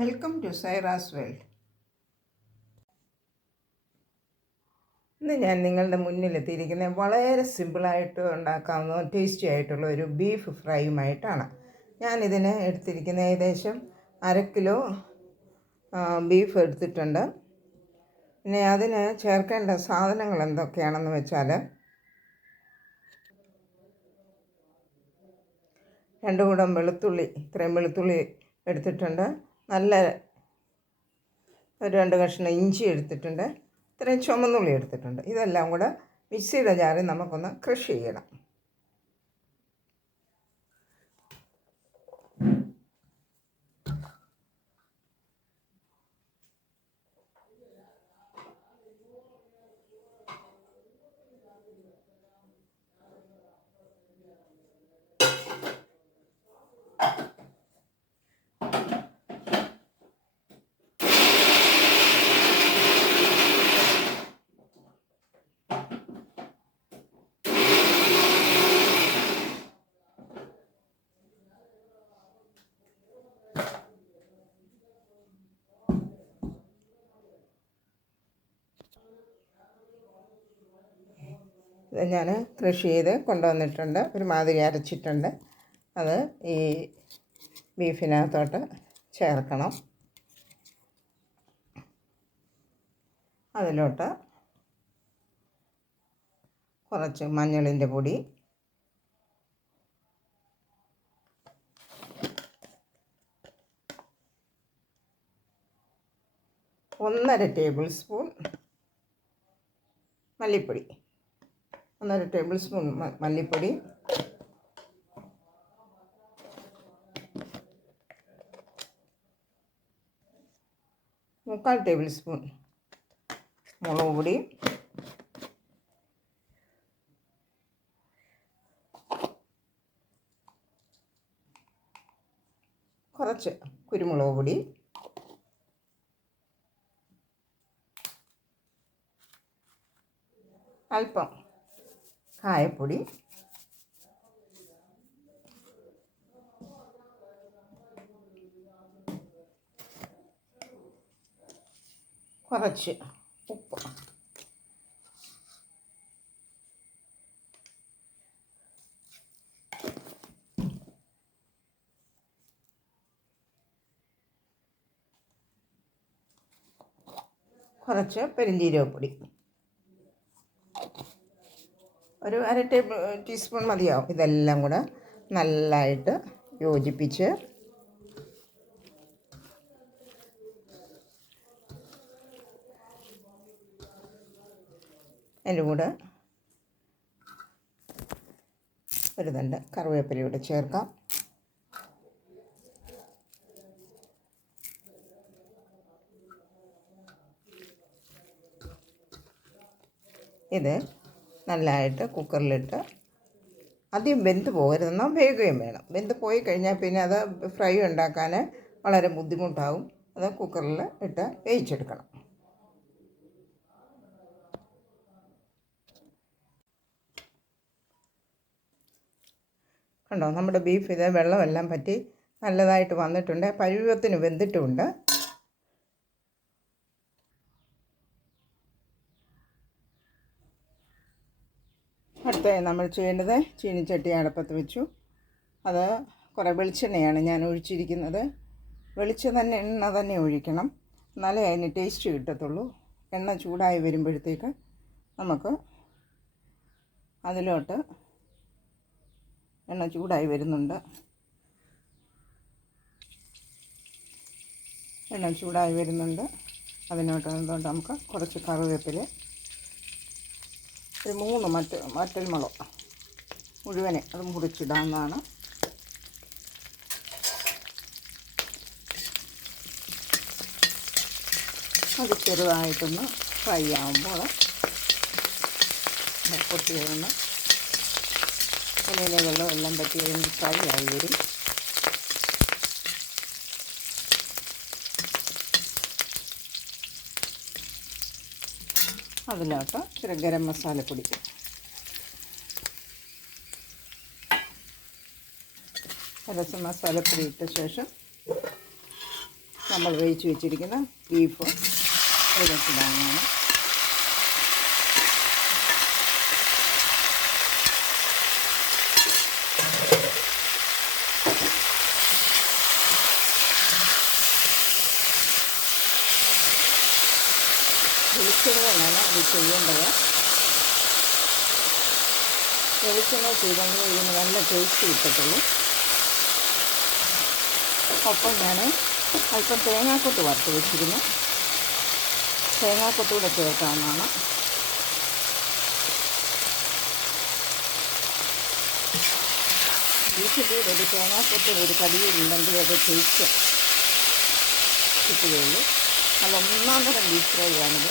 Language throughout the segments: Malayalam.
Welcome to സൈറാസ് world. ഇന്ന് ഞാൻ നിങ്ങളുടെ മുന്നിലെത്തിയിരിക്കുന്നത് വളരെ സിമ്പിളായിട്ട് ഉണ്ടാക്കാവുന്ന ടേസ്റ്റി ആയിട്ടുള്ള ഒരു ബീഫ് ഫ്രൈയുമായിട്ടാണ്. ഞാനിതിന് എടുത്തിരിക്കുന്ന ഏകദേശം 1/2 കിലോ ബീഫ് എടുത്തിട്ടുണ്ട്. പിന്നെ അതിന് ചേർക്കേണ്ട സാധനങ്ങൾ എന്തൊക്കെയാണെന്ന് വെച്ചാൽ 2 കുടം വെളുത്തുള്ളി, ഇത്രയും വെളുത്തുള്ളി എടുത്തിട്ടുണ്ട്. നല്ല ഒരു 2 കഷ്ണം ഇഞ്ചി എടുത്തിട്ടുണ്ട്. ഇത്രയും ചുമന്നുള്ളി എടുത്തിട്ടുണ്ട്. ഇതെല്ലാം കൂടെ മിക്സിയുടെ ജാറിൽ നമുക്കൊന്ന് ക്രഷ് ചെയ്യണം. ഇത് ഞാൻ ക്രഷ് ചെയ്ത് കൊണ്ടുവന്നിട്ടുണ്ട്. ഒരുമാതിരി അരച്ചിട്ടുണ്ട്. അത് ഈ ബീഫിനകത്തോട്ട് ചേർക്കണം. അതിലോട്ട് കുറച്ച് മഞ്ഞളിൻ്റെ പൊടി, ഒന്നര ടേബിൾ സ്പൂൺ മല്ലിപ്പൊടി, 1/2 ടേബിൾ സ്പൂൺ മല്ലിപ്പൊടി, 1/4 ടേബിൾ സ്പൂൺ മുളക് പൊടി, കുറച്ച് കുരുമുളക് പൊടി, അല്പം കായപ്പൊടി, കുറച്ച് ഉപ്പ്. കുറച്ച് പെരുംജീരകപ്പൊടി, ഒരു 1/2 ടീസ്പൂൺ മതിയാവും. ഇതെല്ലാം കൂടെ നല്ലതായിട്ട് യോജിപ്പിച്ച് അതിൻ്റെ കൂടെ ഒരു തണ്ട് കറിവേപ്പിലയൂടെ ചേർക്കാം. ഇത് നല്ലതായിട്ട് കുക്കറിലിട്ട് അധികം വെന്ത് പോകരുതെന്നാൽ വേകുകയും വേണം. വെന്ത് പോയി കഴിഞ്ഞാൽ പിന്നെ അത് ഫ്രൈ ഉണ്ടാക്കാൻ വളരെ ബുദ്ധിമുട്ടാവും. അത് കുക്കറിൽ ഇട്ട് വേവിച്ചെടുക്കണം. കണ്ടോ, നമ്മുടെ ബീഫ് ഇത് വെള്ളമെല്ലാം പറ്റി നല്ലതായിട്ട് വന്നിട്ടുണ്ട്. പരുവത്തിന് വെന്തിട്ടുമുണ്ട്. അടുത്തതായി നമ്മൾ ചെയ്യേണ്ടത്, ചീനിച്ചട്ടി അടുപ്പത്ത് വെച്ചു. അത് കുറേ വെളിച്ചെണ്ണയാണ് ഞാൻ ഒഴിച്ചിരിക്കുന്നത്. എണ്ണ തന്നെ ഒഴിക്കണം, എന്നാലേ അതിന് ടേസ്റ്റ് കിട്ടത്തുള്ളൂ. എണ്ണ ചൂടായി വരുമ്പോഴത്തേക്ക് നമുക്ക് അതിലോട്ട്, എണ്ണ ചൂടായി വരുന്നുണ്ട്. അതിനോട്ട് നമുക്ക് കുറച്ച് കറിവേപ്പില, ഒരു 3 വറ്റൽമുളക് മുഴുവനെ അത് മുറിച്ചിടാവുന്നതാണ്. അത് ചെറുതായിട്ടൊന്ന് ഫ്രൈ ആകുമ്പോൾ പൊട്ടി വരുന്ന ഇലയിലെ വെള്ളം എല്ലാം പറ്റി കഴിഞ്ഞ് ഫ്രൈ ആയി വരും. അതിലോട്ട് ഇച്ചിരി ഗരം മസാലപ്പൊടി, മസാലപ്പൊടി ഇട്ട ശേഷം നമ്മൾ വേവിച്ച് വെച്ചിരിക്കുന്ന ബീഫ് ഇതിനകത്തിടാനാണ്. വെളിച്ചെണ്ണയാണ് ഇത് ചെയ്യേണ്ടത്. വെളിച്ചെണ്ണ ചെയ്തെങ്കിൽ ഇതിന് നല്ല ടേസ്റ്റ് കിട്ടത്തുള്ളൂ. ഒപ്പം ഞാൻ അല്പം തേങ്ങാക്കൊത്ത് വറുത്ത് വെച്ചിരുന്നു. തേങ്ങാക്കൊത്തൂടെ ചേർക്കാവുന്നതാണ്. ബീഫിൻ്റെ ഒരു തേങ്ങാക്കൊത്ത് ഒരു കടിയിലുണ്ടെങ്കിൽ അത് ടേസ്റ്റ് കിട്ടുകയുള്ളൂ. നല്ല ഒന്നാം തരം ബീഫ് ഫ്രൈ ആണിത്.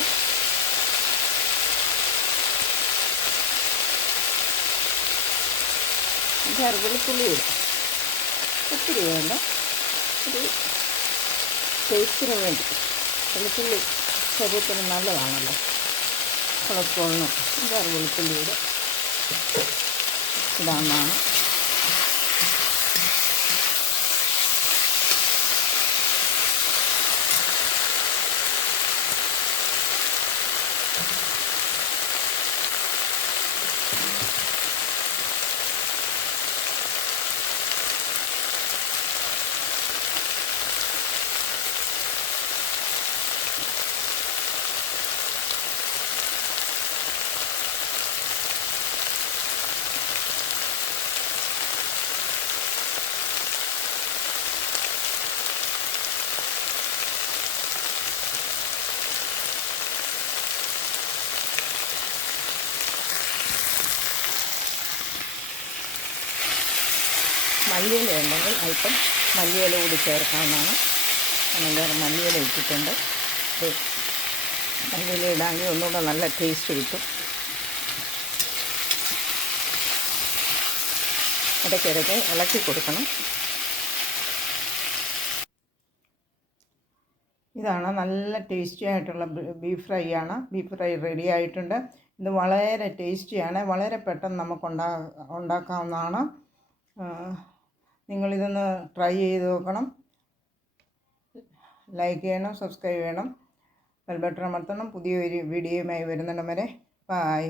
അഞ്ചാറ് വെളുത്തുള്ളി ഇടും, ഒത്തിരി വേണ്ട, ഒരു ടേസ്റ്റിന് വേണ്ടി. വെളുത്തുള്ളി ശരീരത്തിന് നല്ലതാണല്ലോ, കൊളസ്ട്രോളിനും. അഞ്ചാറ് വെളുത്തുള്ളിയുടെ ഇടാവുന്നതാണ്. മല്ലിയില ഉണ്ടെങ്കിൽ അല്പം മല്ലിയില കൂടി ചേർക്കാവുന്നതാണ്. വേറെ മല്ലിയില ഇട്ടിട്ടുണ്ട്. മല്ലിയില ഇടാമെങ്കിൽ ഒന്നുകൂടെ നല്ല ടേസ്റ്റ് കിട്ടും. ഇടയ്ക്കിടയ്ക്ക് ഇളക്കി കൊടുക്കണം. ഇതാണ് നല്ല ടേസ്റ്റി ആയിട്ടുള്ള ബീഫ് ഫ്രൈ ആണ്. ബീഫ് ഫ്രൈ റെഡി ആയിട്ടുണ്ട്. ഇത് വളരെ ടേസ്റ്റിയാണ്. വളരെ പെട്ടെന്ന് നമുക്ക് ഉണ്ടാക്കാവുന്നതാണ്. നിങ്ങളിതൊന്ന് ട്രൈ ചെയ്ത് നോക്കണം. ലൈക്ക് ചെയ്യണം, സബ്സ്ക്രൈബ് ചെയ്യണം, ബെൽ ബട്ടൺ അമർത്തണം. പുതിയൊരു വീഡിയോയുമായി വരുന്നിടം വരെ ബൈ.